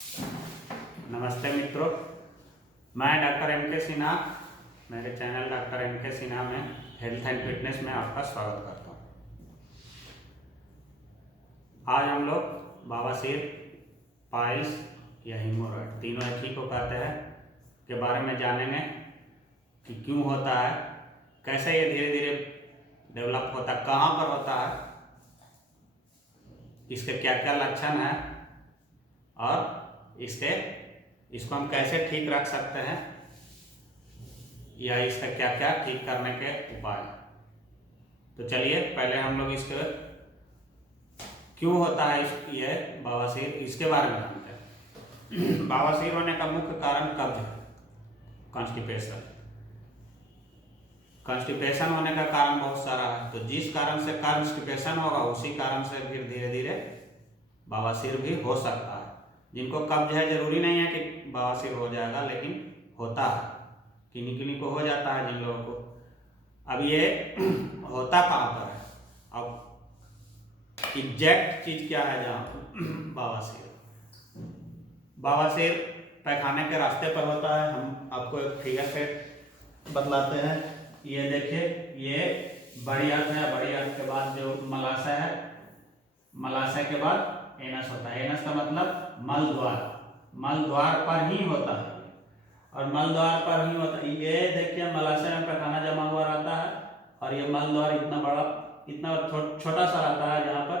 नमस्ते मित्रों, मैं डॉक्टर एम के सिन्हा, मेरे चैनल डॉक्टर एम के सिन्हा में हेल्थ एंड फिटनेस में आपका स्वागत करता हूँ। आज हम लोग बवासीर, पाइल्स या हीमोरॉइड, तीनों एक ही को कहते हैं, के बारे में जानेंगे कि क्यों होता है, कैसे ये धीरे धीरे डेवलप होता है, कहाँ पर होता है, इसके क्या क्या लक्षण हैं और इसको हम कैसे ठीक रख सकते हैं या इसका क्या क्या ठीक करने के उपाय। तो चलिए पहले हम लोग इसके क्यों होता है ये बवासीर, इसके बारे में जानते हैं। बवासीर होने का मुख्य कारण कब्ज है, कॉन्स्टिपेशन होने का कारण बहुत सारा है। तो जिस कारण से कॉन्स्टिपेशन होगा उसी कारण से फिर धीरे धीरे बवासीर भी हो सकता है। जिनको कब्ज है जरूरी नहीं है कि बवासीर हो जाएगा, लेकिन होता है, किन्हीं किन्हीं को हो जाता है जिन लोगों को। अब ये होता कहाँ पर है, अब एग्जैक्ट चीज क्या है जहाँ बवासीर पैखाने के रास्ते पर होता है। हम आपको एक फिगर से बतलाते हैं। ये देखिए, ये बड़ी आंत है, बड़ी आंत के बाद जो मलाशय है, मलाशय के बाद एनस होता है। एनस का मतलब मल द्वार, मल द्वार पर ही होता है और मल द्वार पर ही होता है। ये देखिए मलाशय में पैखाना जमा हुआ रहता है और ये मल द्वार इतना बड़ा, इतना छोटा सा रहता है, जहाँ पर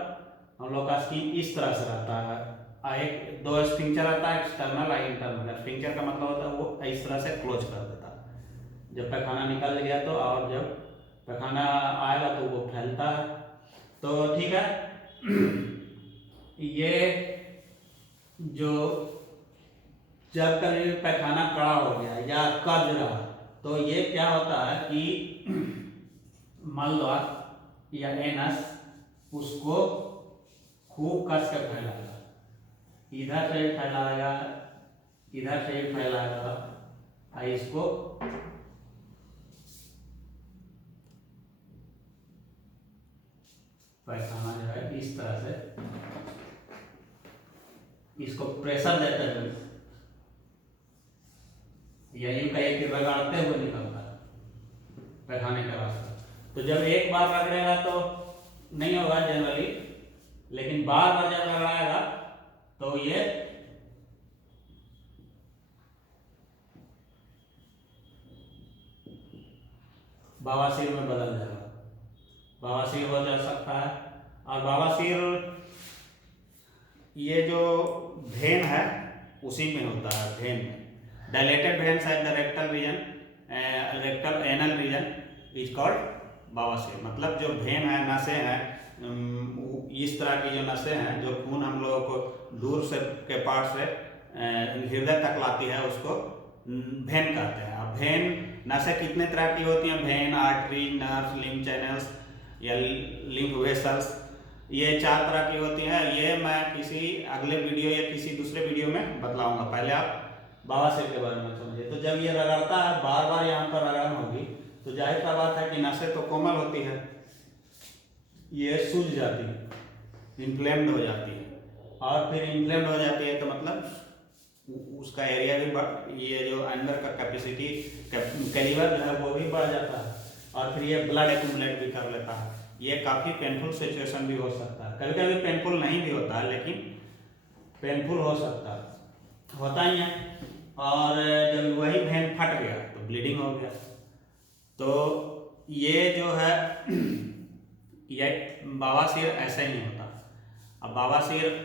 हम लोग का स्किन इस तरह से रहता है। एक दो स्फिंक्चर रहता है, एक्सटर्नल और इंटरनल। स्फिंक्चर का मतलब होता है वो इस तरह से क्लोज कर देता है जब पैखाना निकल गया तो, और जब पैखाना आएगा तो वो फैलता है। तो ठीक है। ये जो जब कभी पैखाना कड़ा हो गया या कब्ज रहा तो ये क्या होता है कि मल द्वार या एनस उसको खूब कस कर फैलाएगा, इधर से फैलाएगा, इधर से फैलाएगा, इसको पैखाना जो है इस तरह से इसको प्रेशर देते हुए, यही कहीं कि रगड़ते हुए निकलता है पैखाने का रास्ता। तो जब एक बार रगड़ेगा तो नहीं होगा जनरली, लेकिन बार बार जब रगड़ाएगा तो ये बवासीर में बदल जाएगा, बवासीर हो जा सकता है। और बवासीर ये जो वेन है उसी में होता है, वेन में dilated veins at the rectal region, rectal anal region is called बवासीर। मतलब जो वेन है, नसें हैं, इस तरह की जो नसें हैं जो खून हम लोगों को दूर से के पार्ट से हृदय तक लाती है, उसको वेन कहते हैं। अब वेन नसें कितने तरह की होती हैं, when, artery, nerve, lymph channels या लिम्फ वेसल्स, ये 4 तरह की होती हैं। ये मैं किसी अगले वीडियो या किसी दूसरे वीडियो में बतलाऊंगा। पहले आप बवासीर के बारे में समझिए। तो जब ये रगड़ता है, बार बार यहाँ पर रगड़न होगी, तो जाहिर सा बात है कि नसें तो कोमल होती है, ये सूज जाती है, इन्फ्लेम्ड हो जाती है, और फिर इन्फ्लेम्ड हो जाती है तो मतलब उसका एरिया भी ये जो अंदर का कैपेसिटी कैलिबर जो है वो भी बढ़ जाता है, और फिर ये ब्लड एक्यूमुलेट भी कर लेता है। ये काफ़ी पेनफुल सिचुएशन भी हो सकता है। कभी कभी पेनफुल नहीं भी होता है, लेकिन पेनफुल हो सकता है, होता ही है। और जब वही वेन फट गया तो ब्लीडिंग हो गया। तो ये जो है ये बवासीर ऐसा ही होता है। अब बवासीर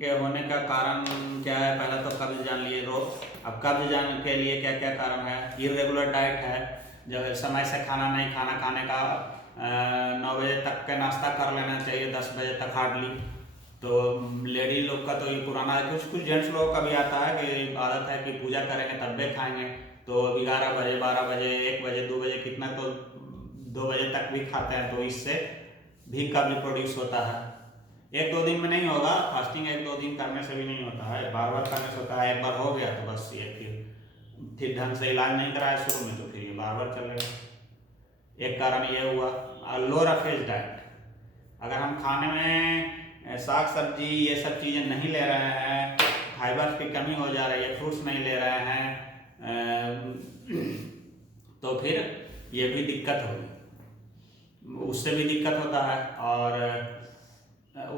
के होने का कारण क्या है, पहले तो कब्ज जान लिए रोग। अब कब्ज जानने के लिए क्या क्या कारण है, इरेगुलर डाइट है, जब समय से खाना नहीं खाना, खाने का 9 बजे तक का नाश्ता कर लेना चाहिए, 10 बजे तक हार्डली। तो लेडी लोग का तो ये पुराना है, कुछ जेंट्स लोगों का भी आता है कि आदत है कि पूजा करेंगे तब भी खाएंगे, तो 11 बजे, 12 बजे, 1 बजे, 2 बजे, कितना तो 2 बजे तक भी खाते हैं, तो इससे भी कब्ज प्रोड्यूस होता है। 1-2 दिन में नहीं होगा, फास्टिंग 1-2 दिन करने से भी नहीं होता है, बार बार करने से होता है। एक बार हो गया तो बस ये फिर ढंग से इलाज नहीं कराया शुरू में तो फिर ये बार बार चलेगा। एक कारण ये हुआ। लो रफेज डाइट, अगर हम खाने में साग सब्जी ये सब चीज़ें नहीं ले रहे हैं, फाइबर्स की कमी हो जा रही है, फ्रूट्स नहीं ले रहे हैं, तो फिर ये भी दिक्कत होगी, उससे भी दिक्कत होता है। और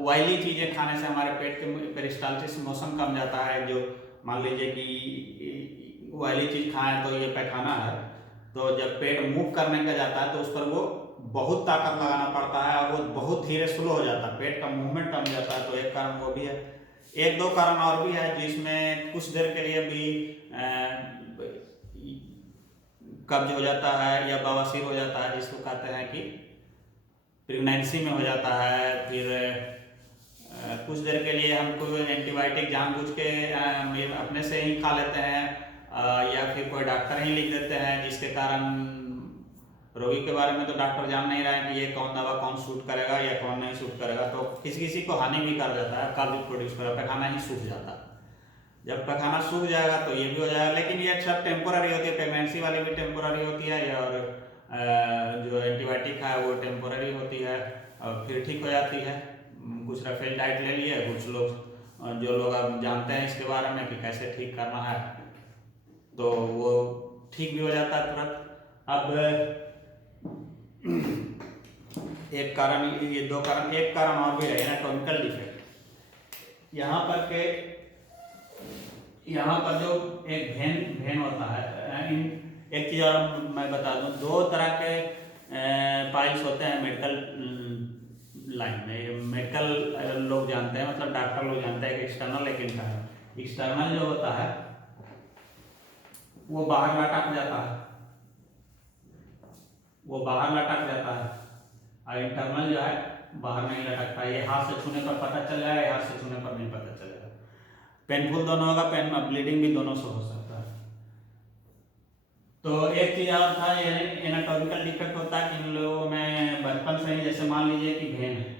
ऑयली चीज़ें खाने से हमारे पेट के पेरिस्टाल्टिस मोशन कम जाता है। जो मान लीजिए कि ऑयली चीज़ खाएं तो ये पैखाना है, तो जब पेट मूव करने का जाता है तो उस पर वो बहुत ताकत लगाना पड़ता है और वो बहुत धीरे स्लो हो जाता है, पेट का मूवमेंट कम जाता है। तो एक कारण वो भी है। एक दो कारण और भी है जिसमें कुछ देर के लिए भी कब्ज हो जाता है या बवासीर हो जाता है, जिसको कहते हैं कि प्रेगनेंसी में हो जाता है। फिर कुछ देर के लिए हमको एंटीबायोटिक जानबूझ के अपने से ही खा लेते हैं, या फिर कोई डॉक्टर ही लिख देते हैं, जिसके कारण रोगी के बारे में तो डॉक्टर जान नहीं रहा है कि ये कौन दवा कौन सूट करेगा या कौन नहीं सूट करेगा। तो किसी किसी को हानि भी कर देता है, कब्ज प्रोड्यूस कर, पैखाना ही सूख जाता है। जब पैखाना सूख जाएगा तो ये भी हो जाएगा, लेकिन ये सब टेम्पोररी होती है। प्रेगनेंसी वाली भी टेम्पोररी होती है, और जो एंटीबायोटिक है वो टेम्पोररी होती है और फिर ठीक हो जाती है। कुछ रफेल डाइट ले लिए, कुछ लोग जो लोग अब जानते हैं इसके बारे में कि कैसे ठीक करना है, तो वो ठीक भी हो जाता है तुरंत। अब एक कारण, ये दो कारण, एक कारण और भी है एनाटॉमिकल डिफेक्ट। यहाँ पर जो एक भेन होता है, एक चीज़ और मैं बता दूं, दो तरह के पाइल्स होते हैं मेडिकल लाइन में। मेडिकल लोग जानते हैं, मतलब डॉक्टर लोग जानते हैं, एक एक्सटर्नल एक इंटरनल। एक्सटर्नल जो होता है वो बाहर लटक जाता है, वो बाहर लटक जाता है, और इंटरनल जो है बाहर नहीं लटकता। ये हाथ से छूने पर पता चल जाएगा, हाथ से छूने पर नहीं पता चलेगा। पेनफुल दोनों होगा, पेन ब्लीडिंग भी दोनों से हो सकता है। तो एक चीज और था, एनाटॉमिकल डिफेक्ट होता है कि इन लोगों में बचपन से ही, जैसे मान लीजिए कि भेन है,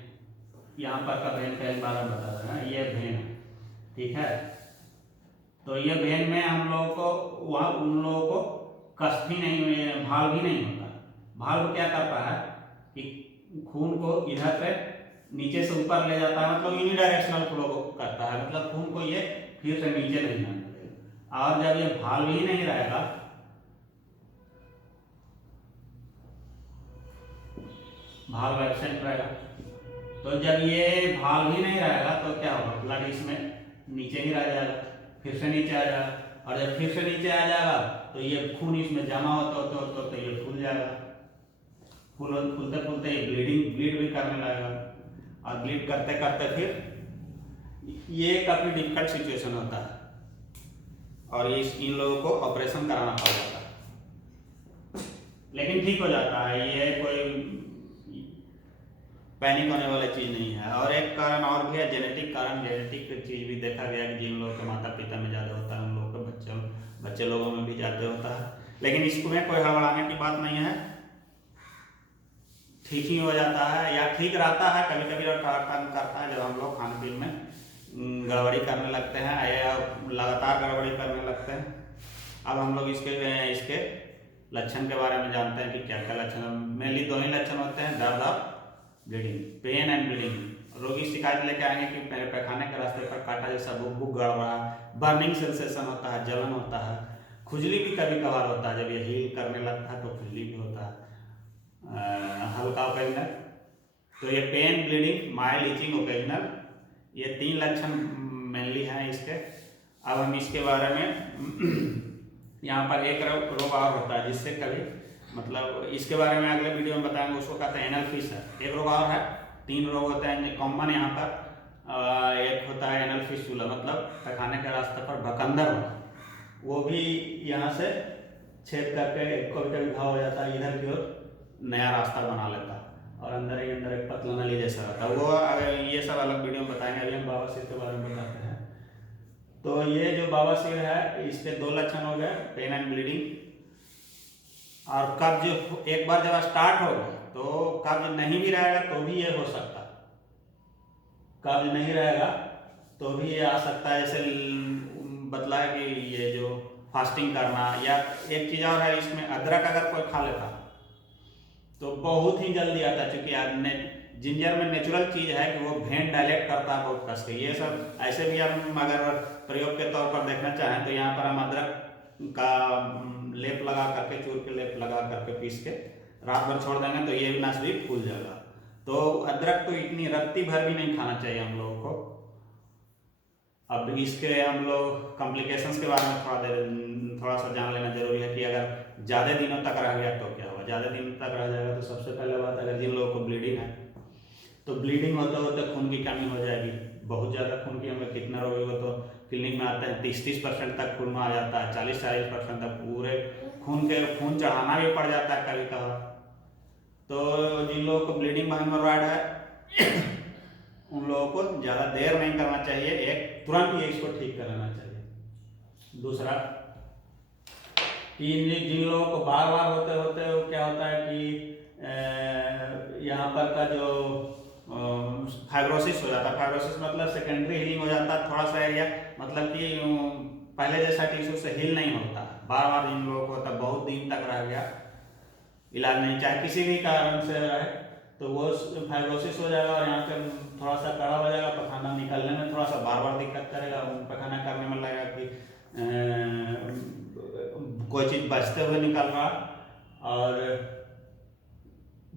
यहाँ पर का भेन का एक बार बता रहे हैं, ये भेन है, ठीक है। तो ये भेन में हम लोगों को वहाँ उन लोगों को कष्ट भी नहीं, भाव भी नहीं होता। भाव क्या करता है कि खून को इधर से नीचे से ऊपर ले जाता है, मतलब यूनिडायरेक्शनल फ्लो करता है, मतलब खून को ये फिर से नीचे नहीं जाने देगा। और जब ये भाव ही नहीं रहेगा, भाव एब्सेंट रहेगा, तो जब ये भाव ही नहीं रहेगा तो क्या होगा, ब्लड इसमें नीचे ही रह जाएगा, फिर से नीचे आ जाएगा। और जब फिर से नीचे आ जाएगा तो ये खून इसमें जमा होते ये फूल जाएगा। फूलते फूलते ये ब्लीड भी करने लगेगा, और ब्लीड करते करते फिर ये काफ़ी डिफिकल्ट सिचुएशन होता है, और इन लोगों को ऑपरेशन कराना पड़ जाता है, लेकिन ठीक हो जाता है। ये कोई पैनिक होने वाली चीज़ नहीं है। और एक कारण और भी है, जेनेटिक कारण। जेनेटिक चीज़ भी देखा गया कि जिन लोगों के माता पिता में ज़्यादा होता है, उन लोगों के बच्चे लोगों में भी ज़्यादा होता है। लेकिन इसमें कोई हड़बड़ाने की बात नहीं है, ठीक ही हो जाता है या ठीक रहता है। कभी कभी काम करता है जब हम लोग खान पीन में गड़बड़ी करने लगते हैं या लगातार गड़बड़ी करने लगते हैं। अब हम लोग इसके लक्षण के बारे में जानते हैं कि क्या क्या लक्षण। मेनली दो ही लक्षण होते हैं, दर्द और ब्लीडिंग, पेन एंड ब्लीडिंग। रोगी शिकायत लेके आएंगे कि मेरे पैखाने के रास्ते पर कांटा जैसा बुक गड़ रहा है, बर्निंग सेंसेशन होता है, जलन होता है, खुजली भी कभी कभार होता है। जब ये हील करने लगता है तो खुजली भी होता है, हल्का ओकेजनल। तो ये pain, bleeding, mild itching, occasional, ये तीन लक्षण मेनली हैं इसके। अब हम इसके बारे में यहाँ पर एक रोग और होता है जिससे कभी, मतलब इसके बारे में अगले वीडियो में बताएंगे, उसको कहते हैं एनल फिशर। एक रोग और है, तीन रोग होते हैं कॉमन यहाँ पर। एक होता है एनल फिस्टुला, मतलब पैखाने के रास्ते पर भकंदर होना, वो भी यहाँ से छेद करके कभी कभी घाव हो जाता है, इधर की ओर नया रास्ता बना लेता है और अंदर ही अंदर एक पतला नली जैसा रहता है। वो अगर ये सब अलग वीडियो में बताएंगे, अभी हम बवासीर के बारे में बताते हैं। तो ये जो बवासीर है, इसके दो लक्षण हो गए, पेन एंड ब्लीडिंग। और कब्ज एक बार जब स्टार्ट हो गया तो कब्ज नहीं भी रहेगा तो भी ये हो सकता है, कब्ज नहीं रहेगा तो भी ये आ सकता है। जैसे बतला है कि ये जो फास्टिंग करना, या एक चीज़ और है इसमें, अदरक अगर कोई खा लेता तो बहुत ही जल्दी आता है, क्योंकि आदमी जिंजर में नेचुरल चीज़ है कि वो भेन डायलेक्ट करता है बहुत कस के। ये सब ऐसे भी हम अगर प्रयोग के तौर पर देखना चाहें तो यहाँ पर हम अदरक का लेप लगा करके, चूर के लेप लगा करके पीस के रात भर छोड़ देंगे तो ये नस भी फूल जाएगा। तो अदरक तो इतनी रत्ती भर भी नहीं खाना चाहिए हम लोगों को। अब इसके हम लोग कॉम्प्लिकेशंस के बारे में थोड़ा सा जान लेना जरूरी है कि अगर ज़्यादा दिनों तक रह गया तो क्या होगा। ज़्यादा दिनों तक रह जाएगा तो सबसे पहले बात, अगर जिन लोगों को ब्लीडिंग है तो ब्लीडिंग होते होते खून की कमी हो जाएगी। बहुत ज़्यादा खून की हमें कितना रोगी हो तो क्लिनिक में आते हैं 30% तक खून में आ जाता है, 40% तक पूरे खून चढ़ाना भी पड़ जाता है कभी कभार। तो जिन लोगों को ब्लीडिंग हेमोरॉयड है उन लोगों को ज़्यादा देर नहीं करना चाहिए, एक तुरंत ये इसको ठीक कर लेना चाहिए। दूसरा कि जिन लोगों को बार बार होते होते वो क्या होता है कि यहाँ पर का जो फाइब्रोसिस हो जाता है। फाइब्रोसिस मतलब सेकेंडरी हीलिंग हो जाता है थोड़ा सा एरिया, मतलब कि पहले जैसा टिश्यू से हील नहीं होता। बार बार जिन लोगों को होता है बहुत दिन तक रह गया, इलाज नहीं, चाहे किसी भी कारण से रहे, तो वो फाइब्रोसिस हो जाएगा और यहाँ पे थोड़ा सा कड़ा हो जाएगा। पखाना निकलने में थोड़ा सा बार बार दिक्कत करेगा, पखाना करने में लगेगा कि कोई चीज़ बचते हुए निकल रहा। और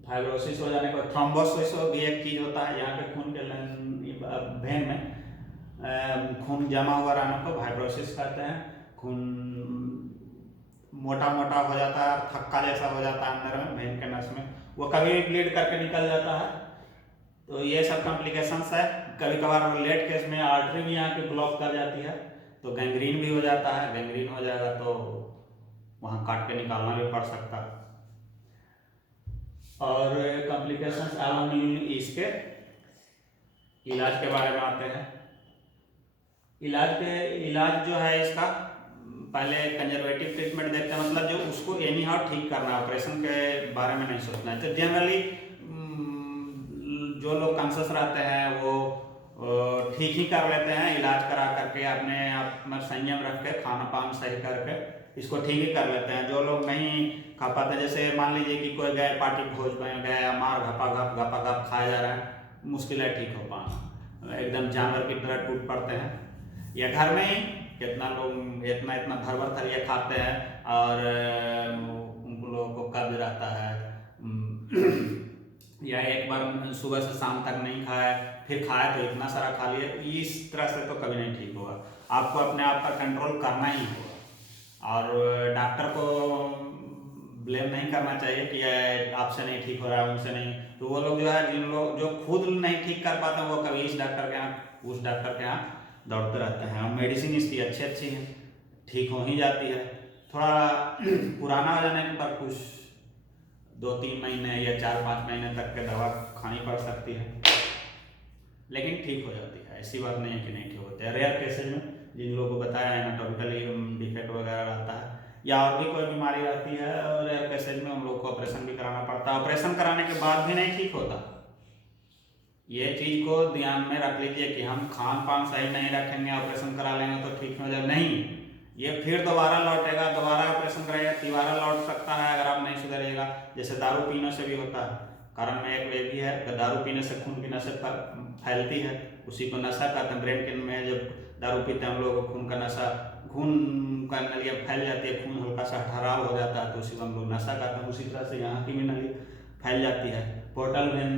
फाइब्रोसिस हो जाने के बाद थ्रोम्बोसिस भी एक चीज़ होता है, यहाँ पे खून के भेन में खून जमा हुआ रहने को फाइब्रोसिस कहते हैं। खून मोटा मोटा हो जाता है, थक्का जैसा हो जाता है अंदर में भेन के नस में, वो कभी भी ब्लीड करके निकल जाता है। तो ये सब कॉम्प्लिकेशंस है। कभी कभार लेट केस में आर्टरी भी यहाँ की ब्लॉक कर जाती है तो गैंग्रीन भी हो जाता है। गैंग्रीन हो जाएगा तो वहाँ काट के निकालना भी पड़ सकता है। और कॉम्प्लिकेशंस अब इसके इलाज के बारे में आते हैं। इलाज जो है इसका, पहले कंजर्वेटिव ट्रीटमेंट देखते हैं, मतलब जो उसको एनी हाउ ठीक करना है, ऑपरेशन के बारे में नहीं सोचना है। तो जनरली जो लोग कॉन्शियस रहते हैं वो ठीक ही कर लेते हैं, इलाज करा करके अपने आप में संयम रख के खाना पान सही करके इसको ठीक ही कर लेते हैं। जो लोग नहीं खा पाते, जैसे मान लीजिए कि कोई गए पार्टी भोज में गए, मार घपा घप खाया जा रहा है, मुश्किल है ठीक हो पाना, एकदम जानवर की तरह टूट पड़ते हैं। या घर में ही कितना लोग इतना भर भर थलिया खाते हैं और उन लोगों को कब्ज रहता है, या एक बार सुबह से शाम तक नहीं खाया फिर खाया तो इतना सारा खा लिया, इस तरह से तो कभी नहीं ठीक होगा। आपको अपने आप पर कंट्रोल करना ही होगा और डॉक्टर को ब्लेम नहीं करना चाहिए कि आपसे नहीं ठीक हो रहा है, उनसे नहीं। तो वो लोग जो है, जिन लोग जो खुद नहीं ठीक कर पाते वो कभी इस डॉक्टर के यहाँ उस डॉक्टर के यहाँ दौड़ते रहते हैं। और मेडिसिन इसकी अच्छी हैं, ठीक हो ही जाती है। थोड़ा पुराना हो जाने पर कुछ 2-3 महीने या 4-5 महीने तक के दवा खानी पड़ सकती है, लेकिन ठीक हो जाती है। ऐसी बात नहीं है कि नहीं ठीक होते हैं। रेयर केसेज में जिन लोगों को बताया एनाटॉमिकली डिफेक्ट वगैरह रहता है या और भी कोई बीमारी रहती है, और रेयर केसेज में हम लोग को ऑपरेशन भी कराना पड़ता है। ऑपरेशन कराने के बाद भी नहीं ठीक होता। ये चीज़ को ध्यान में रख लीजिए कि हम खान पान सही नहीं रखेंगे, ऑपरेशन करा लेंगे तो ठीक हो जाए, नहीं, ये फिर दोबारा लौटेगा, दोबारा ऑपरेशन कराएगा, दोबारा लौट सकता है अगर आप नहीं सुधरिएगा। जैसे दारू पीने से भी होता है, कारण में एक वे भी है कि दारू पीने से खून की नसें फैलती है, उसी को नशा कहते हैं। ब्रेन के में जब दारू पीते हैं हम लोग, खून का नशा, खून का नलिया फैल जाती है, खून हल्का सा ठहराव हो जाता है तो उसी को हम लोग नशा कहते हैं। उसी तरह से यहाँ की भी नली फैल जाती है, पोर्टल वेन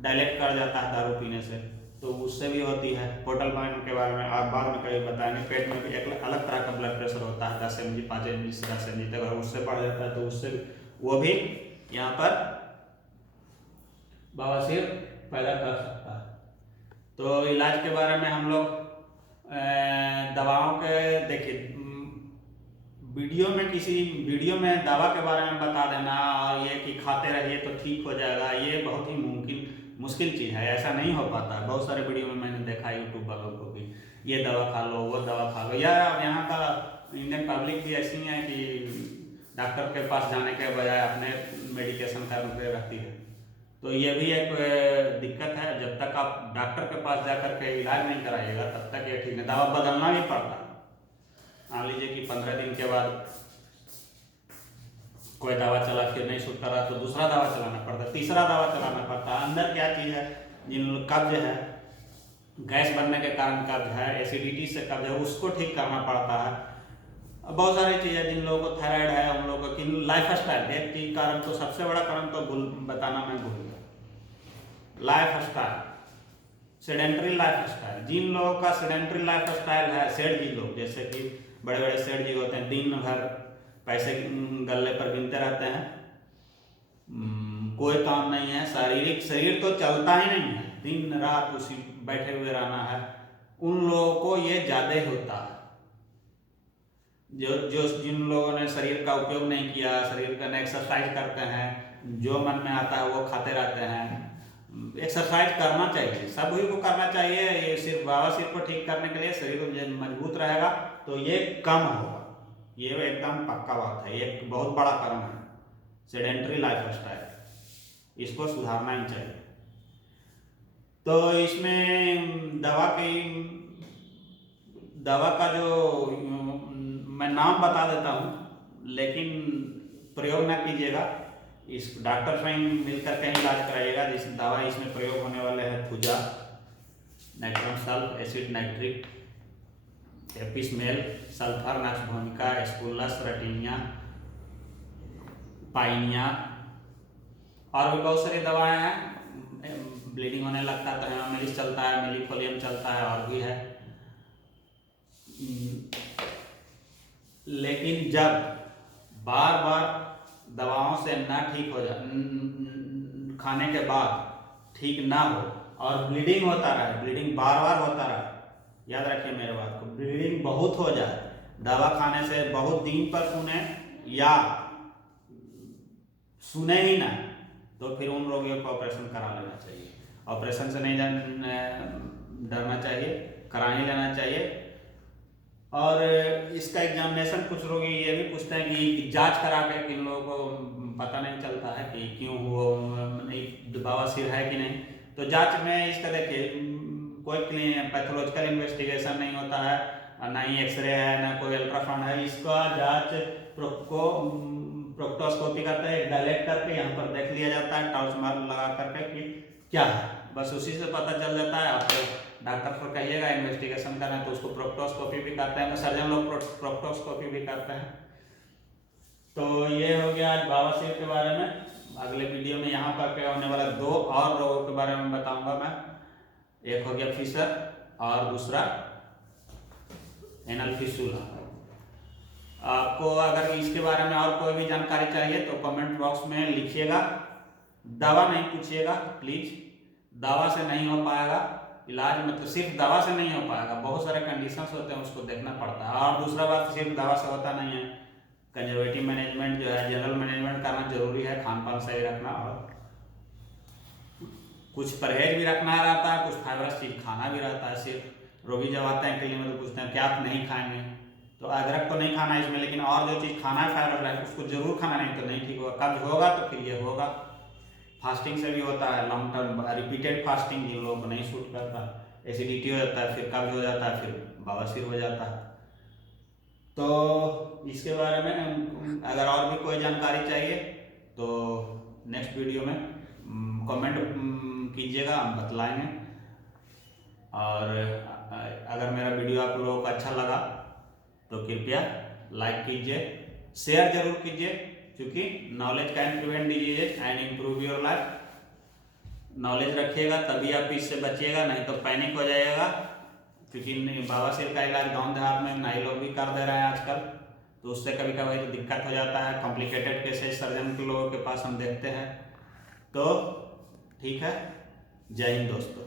डायलेक्ट कर जाता है दारू पीने से, तो उससे भी होती है। पोर्टल वेन के बारे में आप बाद में कभी बताएंगे। पेट में भी एक अलग तरह का ब्लड प्रेशर होता है, 10 mg 5 mg 10 mg तक, अगर उससे बढ़ जाता है तो उससे वो भी यहाँ पर बवासीर पैदा कर सकता है। तो इलाज के बारे में हम लोग दवाओं के देखिए, किसी वीडियो में दवा के बारे में बता देना और ये कि खाते रहिए तो ठीक हो जाएगा, ये बहुत ही मुश्किल चीज़ है, ऐसा नहीं हो पाता है। बहुत सारे वीडियो में मैंने देखा यूट्यूब वालों को भी, ये दवा खा लो वो दवा खा लो। यार यहाँ का इंडियन पब्लिक भी ऐसी है कि डॉक्टर के पास जाने के बजाय अपने मेडिकेशन करते रहती है, तो ये भी एक दिक्कत है। जब तक आप डॉक्टर के पास जा कर के इलाज नहीं कराइएगा तब तक ये ठीक है। दवा बदलना भी पड़ता है। मान लीजिए कि 15 दिन के बाद कोई दवा चला फिर नहीं सूट कर रहा तो दूसरा दवा चलाना पड़ता है, तीसरा दवा चलाना पड़ता है। अंदर क्या चीज़ है, जिन कब्ज है, गैस बनने के कारण कब्ज है, एसिडिटी से कब्ज है, उसको ठीक करना पड़ता है। बहुत सारी चीज़ें, जिन लोगों को थायराइड है उन लोगों को, किन लाइफ स्टाइल एक चीज कारण, तो सबसे बड़ा कारण तो बताना मैं भूल गया, lifestyle, sedentary lifestyle. जिन लोगों का सेडेंटरी लाइफ स्टाइल है, सेठ जी लोग, जैसे कि बड़े बड़े सेठ जी होते हैं, दिन भर पैसे गले पर गिनते रहते हैं, कोई काम नहीं है, शारीरिक शरीर तो चलता ही नहीं है, दिन रात उसी बैठे हुए रहना है, उन लोगों को ये ज़्यादा होता है। जो जिन लोगों ने शरीर का उपयोग नहीं किया, शरीर का एक्सरसाइज करते हैं, जो मन में आता है वो खाते रहते हैं। एक्सरसाइज करना चाहिए, सभी को करना चाहिए। ये सिर्फ बवासीर को ठीक करने के लिए, शरीर मजबूत रहेगा तो ये कम होगा, ये एकदम पक्का बात है। ये एक बहुत बड़ा कारण है सेडेंटरी लाइफ स्टाइल, इसको सुधारना ही चाहिए। तो इसमें दवा का जो मैं नाम बता देता हूँ, लेकिन प्रयोग ना कीजिएगा, इस डॉक्टर से मिलकर कहीं इलाज कराइएगा। जिस दवा इसमें प्रयोग होने वाले हैं, थुजा, नाइट्रम सल्फ, एसिड नाइट्रिक, एपिसमेल, सल्फर, नक्सभूमिका, एस्कुलस, रेटिनिया, पाइनिया, और भी बहुत सारी दवाएं हैं। ब्लीडिंग होने लगता है तो हेमामिलिस चलता है, मिलीफोलियम चलता है, और भी है। लेकिन जब बार बार दवाओं से ना ठीक हो जाए, खाने के बाद ठीक ना हो और ब्लीडिंग होता रहे, ब्लीडिंग बार बार होता रहे, याद रखिए मेरे बात को, ब्लीडिंग बहुत हो जाए, दवा खाने से बहुत दिन पर सुने या सुने ही ना, तो फिर उन रोगियों को ऑपरेशन करा लेना चाहिए। ऑपरेशन से नहीं डरना चाहिए, करा ही लेना चाहिए। और इसका एग्जामिनेशन कुछ लोग ये भी पूछते हैं कि जांच करा के, किन लोगों को पता नहीं चलता है कि क्यों वो बवासीर है कि नहीं। तो जांच में इसका देखिए, कोई पैथोलॉजिकल इन्वेस्टिगेशन नहीं होता है, ना ही एक्सरे है, ना कोई अल्ट्रासाउंड है। इसका जांच प्रोक्टोस्कोपी करते हैं, डायलेक्ट करके यहाँ पर देख लिया जाता है, टॉर्च मार लगा करके कि क्या है, बस उसी से पता चल जाता है। आप डॉक्टर को कहिएगा इन्वेस्टिगेशन करना है तो उसको प्रोक्टोस्कोपी भी करते हैं, सर्जन लोग प्रोक्टोस्कोपी भी करते हैं। तो ये हो गया आज बवासीर के बारे में। अगले वीडियो में यहाँ पर क्या होने वाला, 2 और रोगों के बारे में बताऊंगा मैं। एक हो गया फिशर और दूसरा एनल फिस्टुला। आपको अगर इसके बारे में और कोई भी जानकारी चाहिए तो कमेंट बॉक्स में लिखिएगा। दवा नहीं पूछिएगा प्लीज, दवा से नहीं हो पाएगा इलाज, मतलब सिर्फ दवा से नहीं हो पाएगा, बहुत सारे कंडीशंस होते हैं, उसको देखना पड़ता है। और दूसरा बात, सिर्फ दवा से होता नहीं है, कंजर्वेटिव मैनेजमेंट जो है, जनरल मैनेजमेंट करना जरूरी है, खान पान सही रखना, और कुछ परहेज भी रखना रहता है, कुछ फाइबरस चीज खाना भी रहता है। सिर्फ रोगी जब आते हैं क्लिनिक में तो पूछते हैं क्या आप नहीं खाएंगे, तो अदरक तो नहीं खाना है इसमें, लेकिन और जो चीज़ खाना है फाइबर है उसको जरूर खाना, नहीं तो नहीं ठीक होगा। कब्ज होगा तो फिर ये होगा। फास्टिंग से भी होता है, लॉन्ग टर्म रिपीटेड फास्टिंग जिन लोगों को नहीं सूट करता, एसिडिटी हो जाता है, फिर कब्ज हो जाता है, फिर बवासीर हो जाता है। तो इसके बारे में अगर और भी कोई जानकारी चाहिए तो नेक्स्ट वीडियो में कमेंट कीजिएगा, हम बतलाएंगे। और अगर मेरा वीडियो आप लोगों को अच्छा लगा तो कृपया लाइक कीजिए, शेयर जरूर कीजिए, क्योंकि knowledge can prevent diseases and improve your life. Knowledge रखिएगा तभी आप इससे बचिएगा, नहीं तो पैनिक हो जाइएगा। क्योंकि बवासीर का इलाज गांव देहात में नाई लोग भी कर दे रहे हैं आजकल, तो उससे कभी कभी तो दिक्कत हो जाता है। कॉम्प्लिकेटेड केसेस सर्जन के लोगों के पास हम देखते हैं। तो ठीक है, जय हिंद दोस्तों।